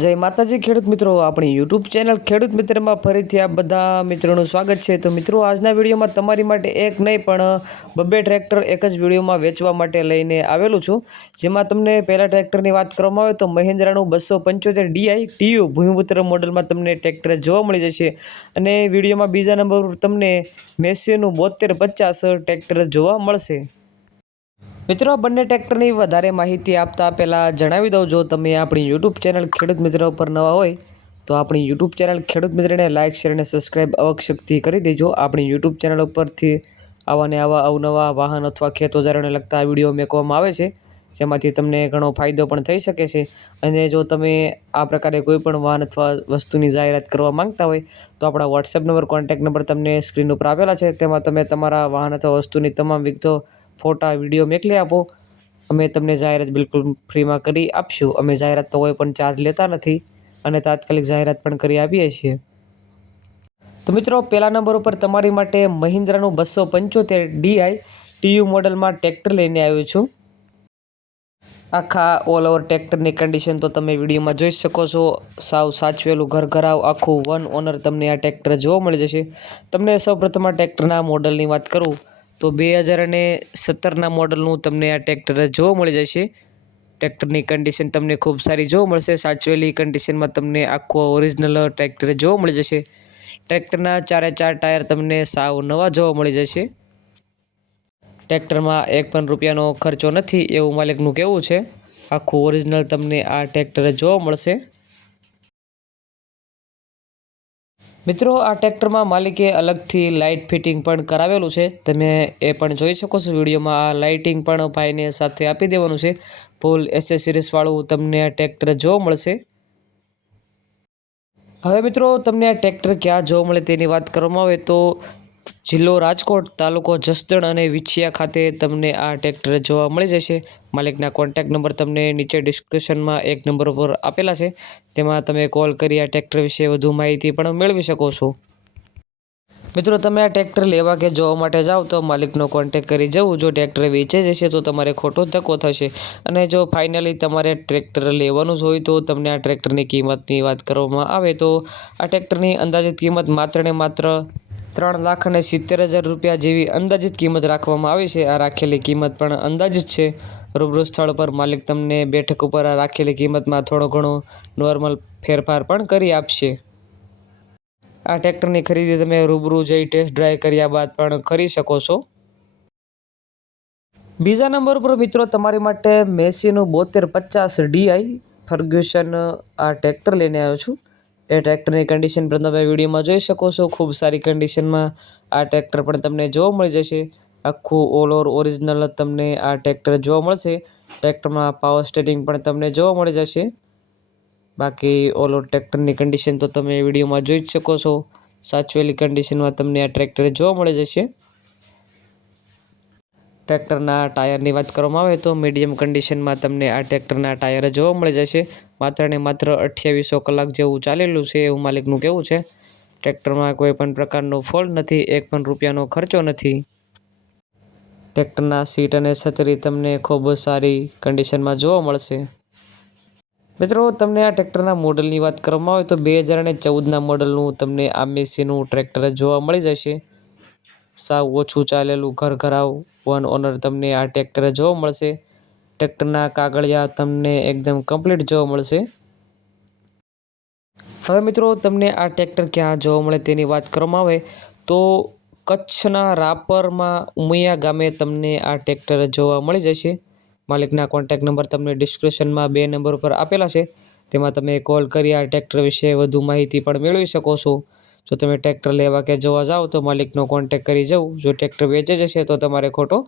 જય માતાજી ખેડૂત મિત્રો, આપણી યુટ્યુબ ચેનલ ખેડૂત મિત્રમાં ફરીથી આ બધા મિત્રોનું સ્વાગત છે। તો મિત્રો, આજના વિડીયોમાં તમારી માટે એક નહીં પણ બબ્બે ટ્રેક્ટર એક જ વિડીયોમાં વેચવા માટે લઈને આવેલું છું। જેમાં તમને પહેલા ટ્રેક્ટરની વાત કરવામાં આવે તો મહિન્દ્રાનું 275 DI TU ભૂમિપુત્ર મોડલમાં તમને ટ્રેક્ટર જોવા મળી જશે। અને વિડીયોમાં બીજા નંબર પર તમને મેસીનું 7250 ટ્રેક્ટર જોવા મળશે। મિત્રો, બંને ટ્રેક્ટરની વધારે માહિતી આપતા પહેલાં જણાવી દઉં, જો તમે આપણી યુટ્યુબ ચેનલ ખેડૂત મિત્ર પર નવા હોય તો આપણી યુટ્યુબ ચેનલ ખેડૂત મિત્રને લાઇક શેર અને સબસ્ક્રાઈબ અવશ્યથી કરી દેજો। આપણી યુટ્યુબ ચેનલ ઉપરથી આવા અવનવા વાહન અથવા ખેત ઓજારોને લગતા વિડીયો મૂકવામાં આવે છે, જેમાંથી તમને ઘણો ફાયદો પણ થઈ શકે છે। અને જો તમે આ પ્રકારે કોઈ પણ વાહન અથવા વસ્તુની જાહેરાત કરવા માંગતા હોય તો આપણા વોટ્સએપ નંબર, કોન્ટેક્ટ નંબર તમને સ્ક્રીન ઉપર આપેલા છે, તેમાં તમે તમારા વાહન અથવા વસ્તુની તમામ વિગતો, ફોટા, વિડીયો મોકલી આપો। અમે તમને જાહેરાત બિલકુલ ફ્રીમાં કરી આપશું। અમે જાહેરાતનો કોઈ પણ ચાર્જ લેતા નથી અને તાત્કાલિક જાહેરાત પણ કરી આપીએ છીએ। તો મિત્રો, પહેલા નંબર ઉપર તમારી માટે મહિન્દ્રાનું 275 DI TU મોડલમાં ટ્રેક્ટર લઈને આવ્યો છું। આખા ઓલ ઓવર ટ્રેક્ટરની કન્ડિશન તો તમે વિડીયોમાં જોઈ શકો છો। સાવ સાચવેલું ઘરઘરાવ આખું વન ઓનર તમને આ ટ્રેક્ટર જોવા મળી જશે। તમને સૌપ્રથમ આ ટ્રેક્ટરના મોડલની વાત કરું તો 2017ના મોડલનું તમને આ ટ્રેક્ટર જોવા મળી જશે। ટ્રેક્ટરની કન્ડિશન તમને ખૂબ સારી જોવા મળશે। સાચવેલી કન્ડિશનમાં તમને આખો ઓરિજિનલ ટ્રેક્ટર જોવા મળી જશે। ટ્રેક્ટરના 4 ટાયર તમને સાવ નવા જોવા મળી જશે। ટ્રેક્ટરમાં એક પણ રૂપિયાનો ખર્ચો નથી એવું માલિકનું કહેવું છે। આખું ઓરિજિનલ તમને આ ટ્રેક્ટર જોવા મળશે। મિત્રો, આ ટ્રેક્ટરમાં માલિકે અલગથી લાઇટ ફિટિંગ પણ કરાવેલું છે, તમે એ પણ જોઈ શકો છો વિડીયોમાં। આ લાઇટિંગ પણ ભાઈને સાથે આપી દેવાનું છે। ફૂલ એસેસરીઝવાળું તમને આ ટ્રેક્ટર જોવા મળશે। હવે મિત્રો, તમને આ ટ્રેક્ટર ક્યાં જોવા મળે તેની વાત કરવામાં આવે તો જિલ્લો રાજકોટ, તાલુકો જસદણ અને વિછિયા ખાતે તમને આ ટ્રેક્ટર જોવા મળી જશે। માલિકના કોન્ટેક્ટ નંબર તમને નીચે ડિસ્ક્રિપ્શનમાં એક નંબર ઉપર આપેલા છે, તેમાં તમે કોલ કરી આ ટ્રેક્ટર વિશે વધુ માહિતી પણ મેળવી શકો છો। મિત્રો, તમે આ ટ્રેક્ટર લેવા કે જોવા માટે જાઓ તો માલિકનો કોન્ટેક્ટ કરી જવું। જો ટ્રેક્ટર વેચાઈ જશે તો તમારે ખોટો ધક્કો થશે, અને જો ફાઇનલી તમારે ટ્રેક્ટર લેવાનું જ હોય તો તમને આ ટ્રેક્ટરની કિંમતની વાત કરવામાં આવે તો આ ટ્રેક્ટરની અંદાજિત કિંમત માત્ર ને માત્ર 3,70,000 રૂપિયા જેવી અંદાજિત કિંમત રાખવામાં આવી છે। આ રાખેલી કિંમત પણ અંદાજિત છે। રૂબરૂ સ્થળ પર માલિક તમને બેઠક ઉપર આ રાખેલી કિંમતમાં થોડો ઘણો નોર્મલ ફેરફાર પણ કરી આપશે। આ ટ્રેક્ટરની ખરીદી તમે રૂબરૂ જઈ ટેસ્ટ ડ્રાઈવ કર્યા બાદ પણ કરી શકો છો। બીજા નંબર પર મિત્રો, તમારી માટે મેસીનું 7250 DI ફર્ગ્યુસન આ ટ્રેક્ટર લઈને આવ્યો છું। એ ટ્રેક્ટરની કન્ડિશન પણ તમે વિડીયોમાં જોઈ શકો છો। ખૂબ સારી કન્ડિશનમાં આ ટ્રેક્ટર પણ તમને જોવા મળી જશે। આખું ઓલ ઓવર ઓરિજિનલ તમને આ ટ્રેક્ટર જોવા મળશે। ટ્રેક્ટરમાં પાવર સ્ટેરિંગ પણ તમને જોવા મળી જશે। બાકી ઓલ ઓવર ટ્રેક્ટરની કન્ડિશન તો તમે વિડીયોમાં જોઈ જ શકો છો। સાચવેલી કન્ડિશનમાં તમને આ ટ્રેક્ટર જોવા મળી જશે। ટ્રેક્ટરના ટાયરની વાત કરવામાં આવે તો મીડિયમ કન્ડિશનમાં તમને આ ટ્રેક્ટરના ટાયર જોવા મળી જશે। માત્ર ને માત્ર 2800 કલાક જેવું ચાલેલું છે એવું માલિકનું કહેવું છે। ટ્રેક્ટરમાં કોઈ પણ પ્રકારનો ફોલ્ટ નથી, એક પણ રૂપિયાનો ખર્ચો નથી। ટ્રેક્ટરના સીટ અને છત્રી તમને ખૂબ સારી કન્ડિશનમાં જોવા મળશે। મિત્રો, તમને આ ટ્રેક્ટરના મોડલની વાત કરવામાં આવે તો 2014ના મોડલનું તમને આ મેસીનું ટ્રેક્ટર જોવા મળી જશે। સાવ ઓછું ચાલેલું ઘરઘરાવ વન ઓનર તમને આ ટ્રેક્ટર જોવા મળશે। ટ્રેક્ટરના કાગળિયા તમને એકદમ કમ્પ્લીટ જોવા મળશે। હવે મિત્રો, તમને આ ટ્રેક્ટર ક્યાં જોવા મળે તેની વાત કરવામાં આવે તો કચ્છના રાપરમાં ઉમિયા ગામે તમને આ ટ્રેક્ટર જોવા મળી જશે। માલિકના કોન્ટેક્ટ નંબર તમને ડિસ્ક્રિપ્શનમાં 2 નંબર ઉપર આપેલા છે, તેમાં તમે કોલ કરી આ ટ્રેક્ટર વિશે વધુ માહિતી પણ મેળવી શકો છો। જો તમે ટ્રેક્ટર લેવા કે જોવા જાઓ તો માલિકનો કોન્ટેક્ટ કરી જવું। જો ટ્રેક્ટર વેચાઈ જશે તો તમારે ખોટો